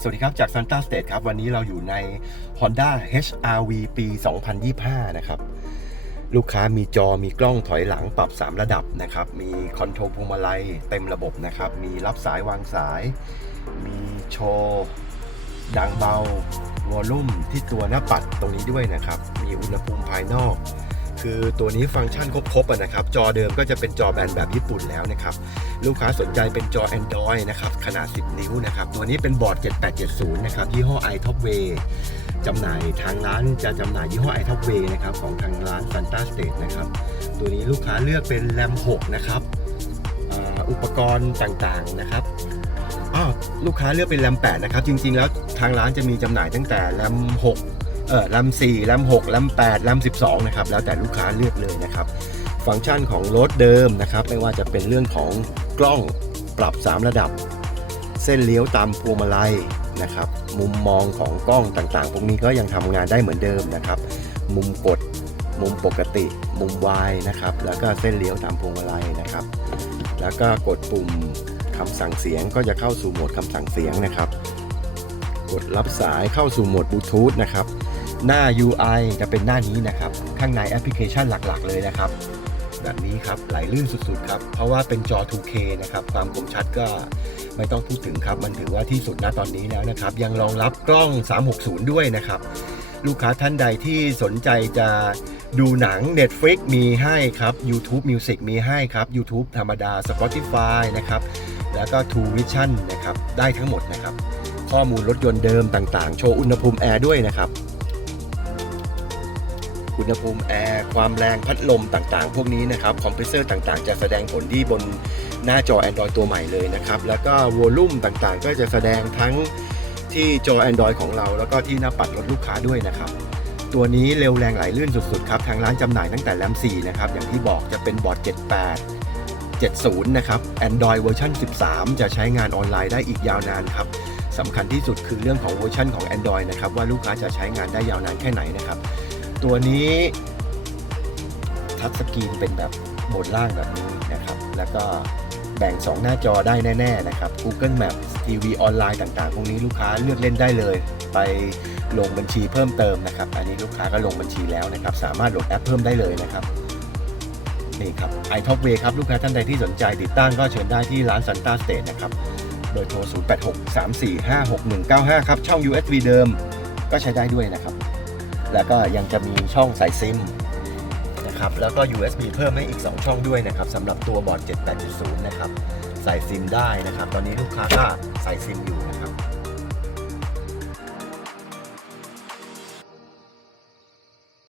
สวัสดีครับ จาก Santa State ครับ วันนี้เราอยู่ใน Honda HRV ปี 2025 นะครับ ลูกค้ามีจอมีกล้องถอยหลังปรับ 3 ระดับนะครับ มีคอนโทรลพวงมาลัยเต็มระบบนะครับ มีรับสายวางสาย มีโชว์ดังเบาวอลลุ่มที่ตัวหน้าปัดตรงนี้ด้วยนะครับ มีอุณหภูมิภายนอก คือตัวนี้ฟังก์ชันครบๆนะครับ จอเดิมก็จะเป็นจอแบนแบบญี่ปุ่นแล้วนะครับ ลูกค้าสนใจเป็นจอ Android นะครับ ขนาด 10 นิ้วนะครับ ตัวนี้เป็นบอร์ด 7870 นะครับ ยี่ห้อ iTopway จำหน่ายทางร้านจะจำหน่ายยี่ห้อ iTopway นะครับ ของทางร้าน Santa State นะครับ ตัวนี้ลูกค้าเลือกเป็นแรม6นะครับอ,อุปกรณ์ต่างๆนะครับอ้าวลูกค้าเลือกเป็นแรม8นะครับ จริงๆ แล้วทางร้านจะมีจำหน่ายตั้งแต่แรม6 เออแรม4แรม6แรม8แรม12นะครับแล้วแต่ลูกค้าเลือกเลยนะครับ ฟังก์ชันของรถเดิมนะครับ ไม่ว่าจะเป็นเรื่องของกล้องปรับ 3 ระดับ เส้นเลี้ยวตามพวงมาลัยนะครับ มุมมองของกล้องต่างๆ พวกนี้ก็ยังทำงานได้เหมือนเดิมนะครับ มุมกดมุมปกติ มุมวายนะครับ แล้วก็เส้นเลี้ยวตามพวงมาลัยนะครับ แล้วก็กดปุ่มคำสั่งเสียงก็จะเข้าสู่โหมดคำสั่งเสียงนะครับ กดรับสายเข้าสู่โหมดบลูทูธนะครับ หน้า UI จะเป็นหน้านี้นะครับ ข้างในแอปพลิเคชันหลักๆ เลยนะครับ แบบนี้ครับไหลลื่นสุดๆครับ เพราะว่าเป็นจอ 2K นะครับ ความคมชัดก็ไม่ต้องพูดถึงครับ มันถือว่าที่สุดณตอนนี้แล้วนะครับ ยังรองรับกล้อง 360 ด้วยนะครับ ลูกค้าท่านใดที่สนใจจะดูหนัง Netflix มีให้ครับ YouTube Music มีให้ครับ YouTube ธรรมดา Spotify นะครับ แล้วก็ True Vision นะครับ ได้ทั้งหมดนะครับ ข้อมูลรถยนต์เดิมต่างๆ โชว์อุณหภูมิแอร์ด้วยนะครับ อุณหภูมิแอร์ความแรงพัดลมต่างๆ พวกนี้นะครับคอมเพรสเซอร์ต่างๆ จะแสดงผลที่บนหน้าจอ Android ตัวใหม่เลยนะครับแล้วก็วอลลุ่มต่างๆ ก็จะแสดงทั้งที่จอ Android ของเรา แล้วก็ที่หน้าปัดรถลูกค้าด้วยนะครับตัวนี้เร็วแรงไหลลื่นสุดๆครับทางร้านจำหน่ายตั้งแต่แรม4นะครับอย่างที่บอกจะเป็นบอร์ด 78 70 นะครับ Android เวอร์ชัน13 จะใช้งานออนไลน์ได้อีกยาวนานครับสำคัญที่สุดคือเรื่องของเวอร์ชันของ Android นะครับว่าลูกค้าจะใช้งานได้ยาวนานแค่ไหนนะครับ ตัวนี้ทัชสกรีนเป็นแบบบนล่างแบบนี้นะครับ แล้วก็แบ่ง 2 หน้าจอได้แน่ ๆ นะครับ Google Maps ทีวีออนไลน์ต่างๆ พวกนี้ลูกค้าเลือกเล่นได้เลย ไปลงบัญชีเพิ่มเติมนะครับ อันนี้ลูกค้าก็ลงบัญชีแล้วนะครับ สามารถโหลดแอปเพิ่มได้เลยนะครับ นี่ครับ iTopway ครับ ลูกค้าท่านใดที่สนใจติดตั้งก็เชิญได้ที่ร้าน Santa State นะครับ โดยโทร 0863456195 ครับ ช่อง USB เดิมก็ใช้ได้ด้วยนะครับ แล้วก็ยังจะมีช่องสายซิมนะครับแล้วก็ USB เพิ่มให้อีก 2 ช่องด้วยนะครับสำหรับตัวบอร์ด 78.0 นะครับ ใส่ซิมได้นะครับ ตอนนี้ลูกค้าก็ใส่ซิมอยู่นะครับ